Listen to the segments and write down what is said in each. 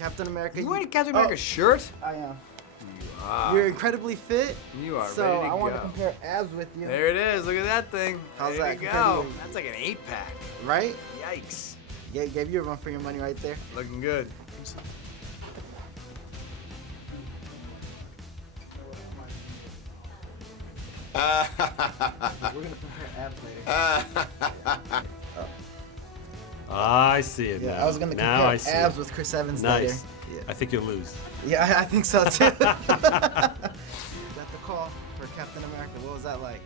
Captain America. You wearing a Captain America shirt? I am. You are. You're incredibly fit. You are so ready to go. I want to compare abs with you. There it is. Look at that thing. How's there that you compared to go. you? That's like an 8-pack. Right? Yikes. Yeah, gave you a run for your money right there. Looking good. We're gonna compare abs later. I see it now. I was gonna now I compare see abs it. with Chris Evans Nice. later. Yeah. I think you'll lose. Yeah, I think so too. Is that the call for Captain America? What was that like?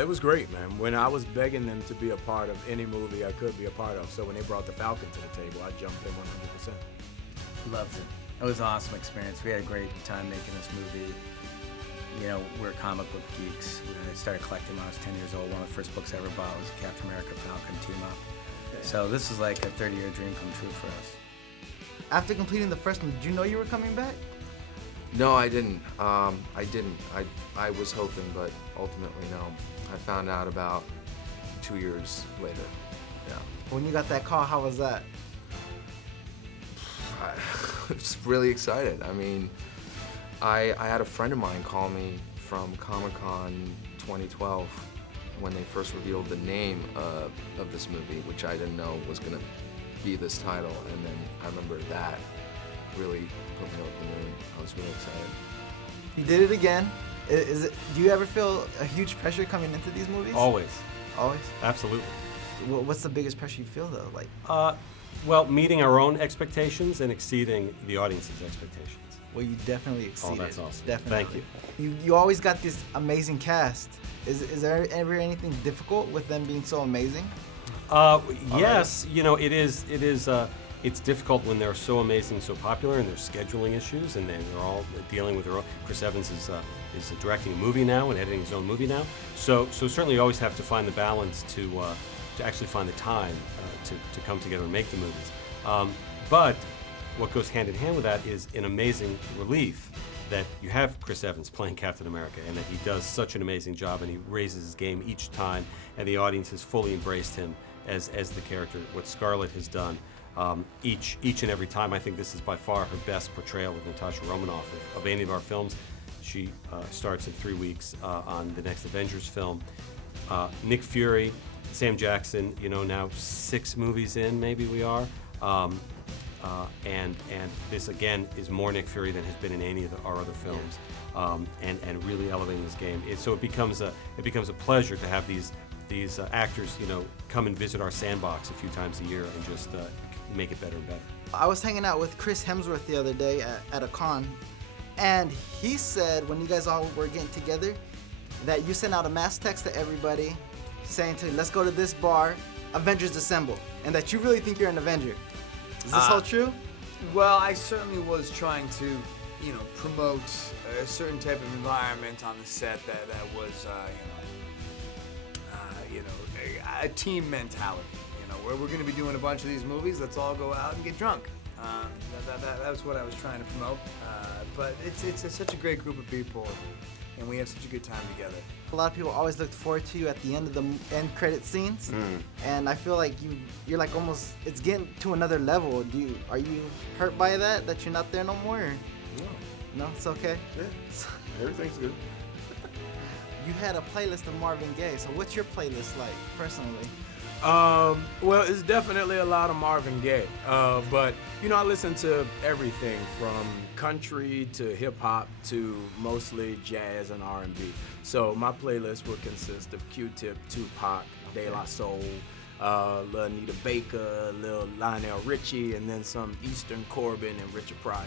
It was great, man. When I was begging them to be a part of any movie I could be a part of, so when they brought the Falcon to the table, I jumped in 100%. Loved it. It was an awesome experience. We had a great time making this movie. You know, we're comic book geeks. I started collecting when I was 10 years old. One of the first books I ever bought was Captain America Falcon team-up. So this is like a 30-year dream come true for us. After completing the first one, did you know you were coming back? No, I didn't. I didn't. I was hoping, but ultimately, no. I found out about 2 years later. Yeah. When you got that call, how was that? I was really excited. I mean, I had a friend of mine call me from Comic-Con 2012 when they first revealed the name of this movie, which I didn't know was gonna be this title, and then I remember that really put me over the moon. I was really excited. You did it again. Do you ever feel a huge pressure coming into these movies? Always. Always? Absolutely. What's the biggest pressure you feel though? Like, well, meeting our own expectations and exceeding the audience's expectations. well, you definitely exceeded. Oh, that's awesome. Definitely. Thank you. You always got this amazing cast. Is there ever anything difficult with them being so amazing? Yes, you know, it's difficult when they're so amazing, so popular, and there's scheduling issues, and they're all dealing with their own. Chris Evans is directing a movie now and editing his own movie now. So certainly you always have to find the balance to actually find the time to come together and make the movies. But what goes hand in hand with that is an amazing relief that you have Chris Evans playing Captain America, and that he does such an amazing job, and he raises his game each time, and the audience has fully embraced him as the character. What Scarlett has done each and every time. I think this is by far her best portrayal of Natasha Romanoff of any of our films. She starts in 3 weeks on the next Avengers film. Nick Fury, Sam Jackson, you know, now 6 movies in, maybe we are. And this again is more Nick Fury than has been in any of our other films, and really elevating this game. So it becomes a pleasure to have these actors, you know, come and visit our sandbox a few times a year and just make it better and better. I was hanging out with Chris Hemsworth the other day at a con, and he said when you guys all were getting together that you sent out a mass text to everybody saying let's go to this bar, Avengers Assemble, and that you really think you're an Avenger. Is this all true? Well, I certainly was trying to, you know, promote a certain type of environment on the set that was, a team mentality. You know, where we're going to be doing a bunch of these movies, let's all go out and get drunk. That was what I was trying to promote. But it's such a great group of people, and we have such a good time together. A lot of people always looked forward to you at the end of the end credit scenes, and I feel like you're like almost, it's getting to another level. Are you hurt by that you're not there no more? Or? No, it's okay. Yeah, everything's good. You had a playlist of Marvin Gaye, so what's your playlist like personally? Well, it's definitely a lot of Marvin Gaye, but you know, I listen to everything from country to hip hop to mostly jazz and R&B. So my playlist will consist of Q-Tip, Tupac, De La Soul, Lil Anita Baker, Lil Lionel Richie, and then some Eastern Corbin and Richard Pryor.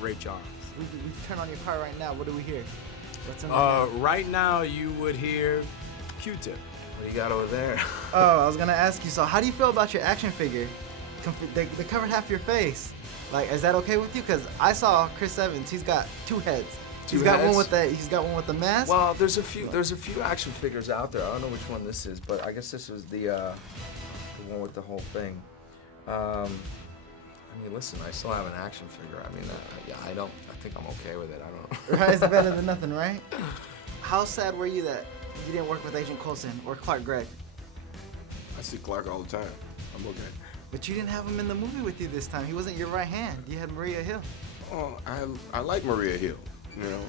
Ray Charles. We turn on your car right now. What do we hear? What's in Right now, you would hear Q-Tip. What do you got over there? Oh, I was gonna ask you. So, how do you feel about your action figure? They covered half your face. Like, is that okay with you? Because I saw Chris Evans. He's got 2 heads. He's got one with the mask. Well, there's a few action figures out there. I don't know which one this is, but I guess this was the one with the whole thing. I mean, listen, I still have an action figure. I mean, I think I'm okay with it. I don't know. Right, it's better than nothing, right? How sad were you that you didn't work with Agent Coulson or Clark Gregg? I see Clark all the time. I'm okay. But you didn't have him in the movie with you this time. He wasn't your right hand. You had Maria Hill. Oh, I like Maria Hill. You know,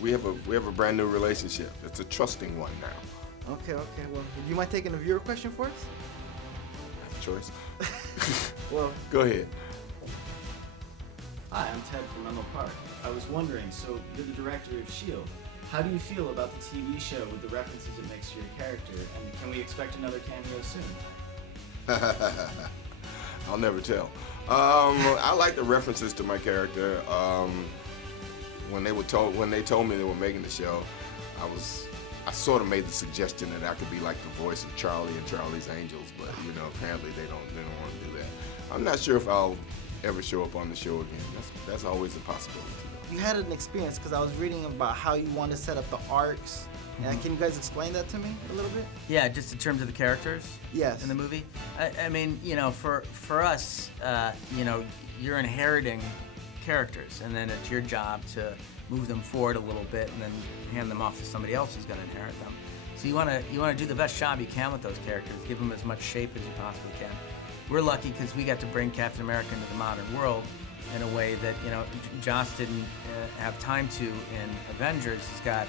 we have a brand new relationship. It's a trusting one now. Okay. Well, do you mind taking a viewer question for us? I have a choice. Well, Go ahead. Hi, I'm Ted from Menlo Park. I was wondering, so you're the director of S.H.I.E.L.D. How do you feel about the TV show with the references it makes to your character? And can we expect another cameo soon? I'll never tell. I like the references to my character. When they told me they were making the show, I sort of made the suggestion that I could be like the voice of Charlie and Charlie's Angels, but you know, apparently they don't want to do that. I'm not sure if I'll ever show up on the show again. That's always a possibility. you had an experience because I was reading about how you want to set up the arcs. And can you guys explain that to me a little bit? Yeah, just in terms of the characters. Yes. In the movie. I mean, you know, for us, you know, you're inheriting characters, and then it's your job to move them forward a little bit, and then hand them off to somebody else who's going to inherit them. So you want to do the best job you can with those characters, give them as much shape as you possibly can. We're lucky because we got to bring Captain America into the modern world in a way that, you know, Joss didn't have time to in Avengers. He's got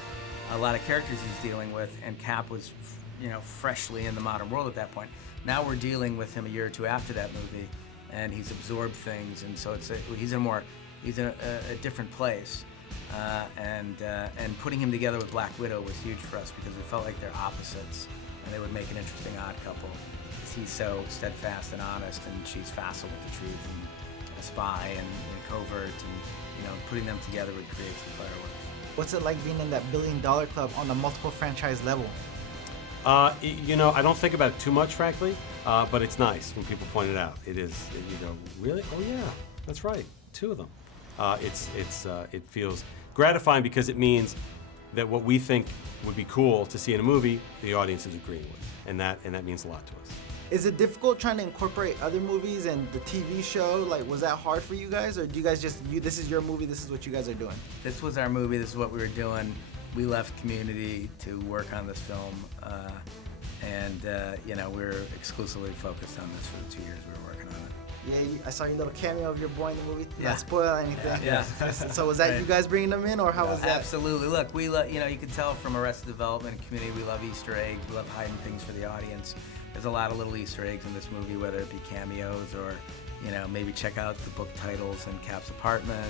a lot of characters he's dealing with, and Cap was, you know, freshly in the modern world at that point. Now we're dealing with him a year or two after that movie, and he's absorbed things, and so he's in a different place. And putting him together with Black Widow was huge for us because we felt like they're opposites, and they would make an interesting odd couple. He's so steadfast and honest, and she's facile with the truth, and a spy and covert, and you know, putting them together would create some fireworks. What's it like being in that $1 billion club on a multiple franchise level? You know, I don't think about it too much, frankly, but it's nice when people point it out. It is, you know, really? Oh yeah, that's right, 2 of them. It feels gratifying because it means that what we think would be cool to see in a movie, the audience is agreeing with, and that means a lot to us. Is it difficult trying to incorporate other movies and the TV show? Like, was that hard for you guys, or do you guys just this is your movie, this is what you guys are doing? This was our movie. This is what we were doing. We left Community to work on this film, and you know, we were exclusively focused on this for the 2 years we were working on it. Yeah, I saw your little cameo of your boy in the movie. Yeah. Not spoil anything. Yeah. So was that Right. you guys bringing them in, or how was that? Absolutely. Look, we you know, you can tell from Arrested Development and Community, we love Easter eggs. We love hiding things for the audience. There's a lot of little Easter eggs in this movie, whether it be cameos or, you know, maybe check out the book titles in Cap's apartment.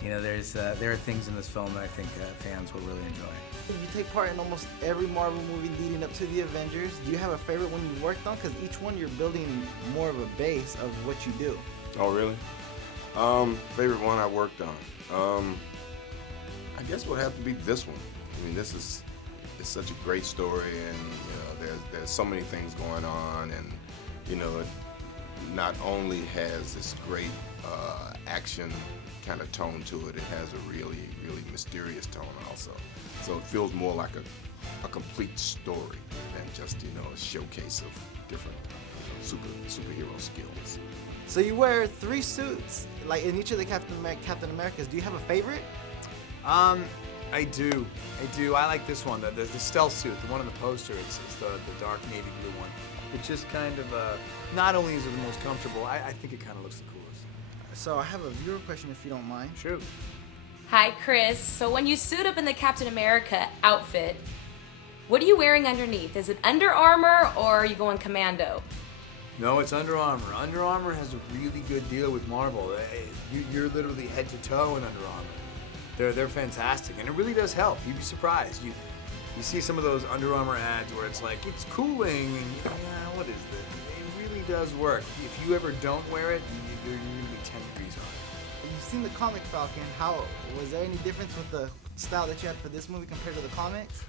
You know, there are things in this film that I think fans will really enjoy. You take part in almost every Marvel movie leading up to the Avengers. Do you have a favorite one you worked on? Because each one you're building more of a base of what you do. Oh, really? Favorite one I worked on? I guess it would have to be this one. I mean, it's such a great story, and you know, there's so many things going on, and you know, it not only has this great action kind of tone to it, it has a really, really mysterious tone also. So it feels more like a complete story than just, you know, a showcase of different, you know, superhero skills. So you wear 3 suits, like in each of the Captain Americas. Do you have a favorite? I do. I like this one, the stealth suit, the one on the poster. It's the dark navy blue one. It's just kind of, not only is it the most comfortable, I think it kind of looks the coolest. So I have a viewer question, if you don't mind. Shoot. Hi, Chris. So when you suit up in the Captain America outfit, what are you wearing underneath? Is it Under Armour or are you going commando? No, it's Under Armour. Under Armour has a really good deal with Marvel. You're literally head to toe in Under Armour. They're fantastic, and it really does help. You'd be surprised. You see some of those Under Armour ads where it's like, it's cooling, and yeah, what is this? It really does work. If you ever don't wear it, you're usually 10 degrees on. You've seen the comic Falcon. Was there any difference with the style that you had for this movie compared to the comics?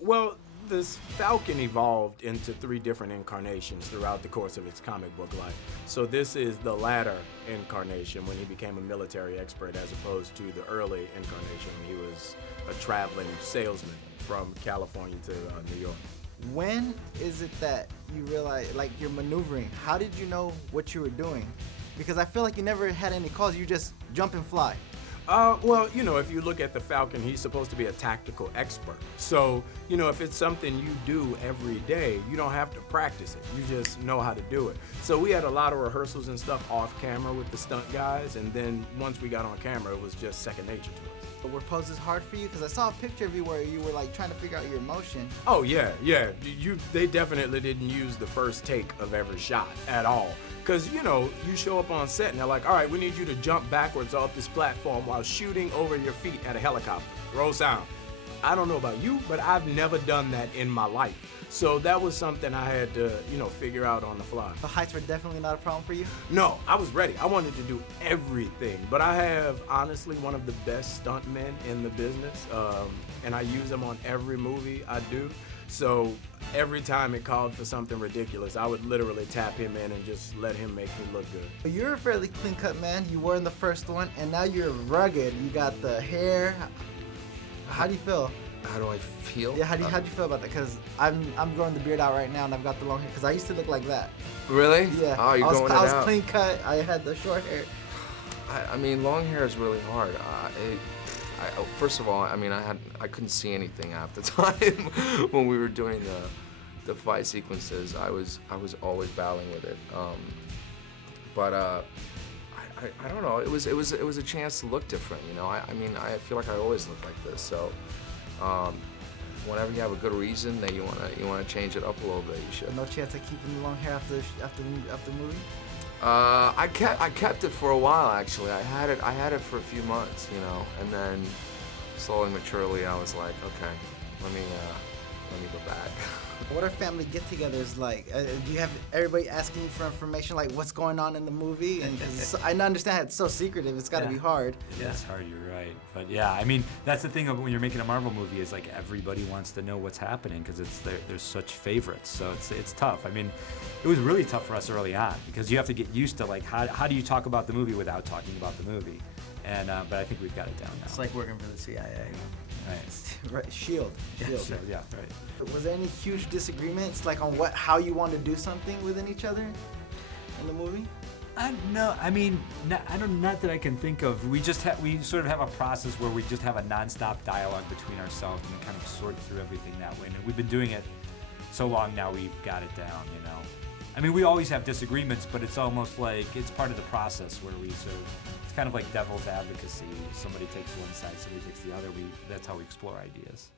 Well, this Falcon evolved into 3 different incarnations throughout the course of its comic book life. So this is the latter incarnation when he became a military expert, as opposed to the early incarnation when he was a traveling salesman from California to New York. When is it that you realize, like, you're maneuvering? How did you know what you were doing? Because I feel like you never had any calls. You just jump and fly. Well, you know, if you look at the Falcon, he's supposed to be a tactical expert. So, you know, if it's something you do every day, you don't have to practice it. You just know how to do it. So we had a lot of rehearsals and stuff off camera with the stunt guys, and then once we got on camera, it was just second nature to us. But were poses hard for you? Because I saw a picture of you where you were like trying to figure out your emotion. Oh yeah. They definitely didn't use the first take of every shot at all. Because, you know, you show up on set and they're like, all right, we need you to jump backwards off this platform while shooting over your feet at a helicopter. Roll sound. I don't know about you, but I've never done that in my life. So that was something I had to, you know, figure out on the fly. The heights were definitely not a problem for you? No, I was ready. I wanted to do everything. But I have, honestly, one of the best stunt men in the business. And I use him on every movie I do. So every time it called for something ridiculous, I would literally tap him in and just let him make me look good. You're a fairly clean-cut man. You were in the first one, and now you're rugged. You got the hair. How do you feel? How do I feel? Yeah, how do you feel about that? Because I'm growing the beard out right now, and I've got the long hair. Because I used to look like that. Really? Yeah. Oh, you're going it I was out. clean cut. I had the short hair. I mean, long hair is really hard. First of all, I mean, I couldn't see anything half the time when we were doing the fight sequences. I was always battling with it. I don't know. It was a chance to look different. You know, I mean, I feel like I always look like this. So, whenever you have a good reason that you wanna change it up a little bit, you should. No chance of keeping the long hair after the movie. I kept it for a while actually. I had it for a few months, you know, and then slowly, maturely, I was like, okay, let me go back. What are family get-togethers like? Do you have everybody asking you for information, like what's going on in the movie? And 'cause I understand it's so secretive. It's got to be hard. Yeah, it's hard. You're right. But yeah, I mean, that's the thing of when you're making a Marvel movie is like everybody wants to know what's happening because there's such favorites. So it's tough. I mean, it was really tough for us early on because you have to get used to like how do you talk about the movie without talking about the movie? And but I think we've got it down now. It's like working for the CIA. Right, Shield. So, yeah, right. Was there any huge disagreements, like on how you want to do something within each other in the movie? No, I mean, not that I can think of. We sort of have a process where we just have a nonstop dialogue between ourselves and we kind of sort through everything that way. And we've been doing it so long now, we've got it down, you know. I mean, we always have disagreements, but it's almost like it's part of the process where we sort of, it's kind of like devil's advocacy. Somebody takes one side, somebody takes the other. That's how we explore ideas.